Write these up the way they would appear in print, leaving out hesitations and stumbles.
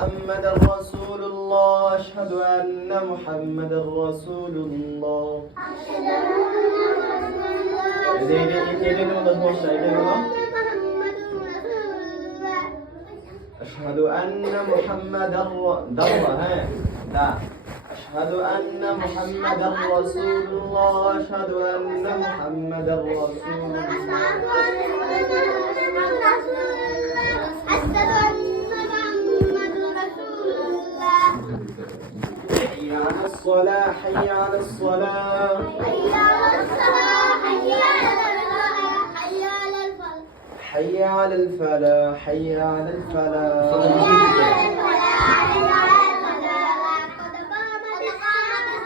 محمدا رسول الله أشهد أن محمدا رسول الله أشهد أن محمدا أشهد أن محمدا رسول الله أشهد أن محمدا رسول الله حي على الصلاة حي على الصلاة حي على الصلاة حي على الفلاح حي على الفلاح حي على الفلاح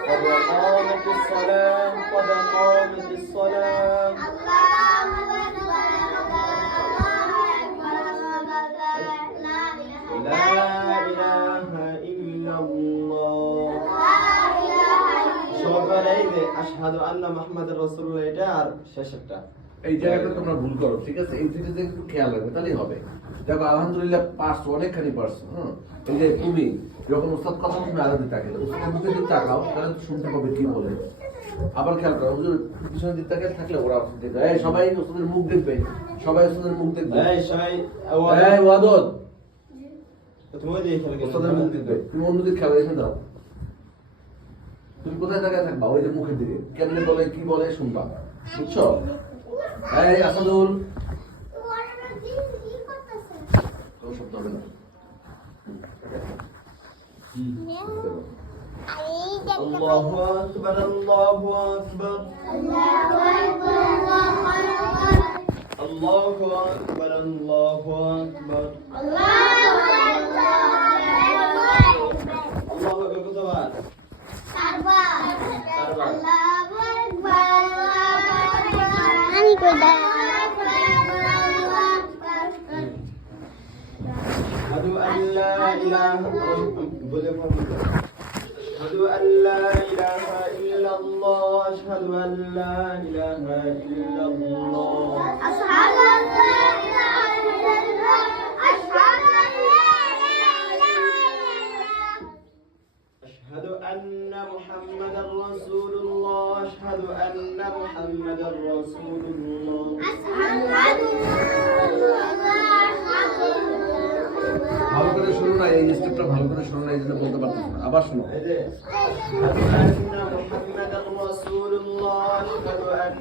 قد قامت الصلاة قد قامت الصلاة لا إله إلا الله সবাই এই যে আশহাদু আন্না মুহাম্মাদুর রাসূলুল্লাহ এটা আর শেষেরটা এই জায়গাটা তোমরা ভুল করো, ঠিক আছে? এই দুইটাতে একটু খেয়াল রাখবে, তাহলেই হবে। দেখো আলহামদুলিল্লাহ পারছো, অনেকখানি পারছো। এই যে তুমি যখন উস্তাদ কথা তুমি আরো দিতে তাকাও, উস্তাদের দিকে যদি তাকাও তাহলে শুনতে পাবে কি বলে। আবার খেয়াল করো, হুজুর পিছনের দিকে তাকিয়ে থাকলে ওরা দেখবে, এই সবাই উস্তাদের মুখ দেখবে, সবাই উস্তাদের মুখ দেখবে। এই সবাই এই ওয়াদত তুমি ওই দিকে খেলে উস্তাদের মুখ দেখবে, তুমি অন্যদিকে খেলা দেখে দাও। তুমি কোথায় তাকায় থাকবা? ওই যে মুখের দিকে, কেমনে বলে কি বলে শুনবা, বুঝছো? এই আসাদুল কোন শব্দ হবে না। আল্লাহু আকবার আল্লাহু আকবার আল্লাহু আকবার আল্লাহু আকবার আল্লাহু আকবার আল্লাহু আকবার কতবার? আমি কোথায় أشهد أن لا إله أشهد أن لا إله إلا الله أشهد أن لا إله إلا الله أشهد أن لا إله إلا الله أشهد أن لا إله إلا الله أشهد أن محمدا رسول الله أشهد أن محمدا رسول الله ভালো করে শুনো না, এই স্টেপটা ভালো করে শুনো না, এই জন্য বলতে পারতেছ না। আবার শুনো। أشهد أن محمدا رسول الله أشهد أن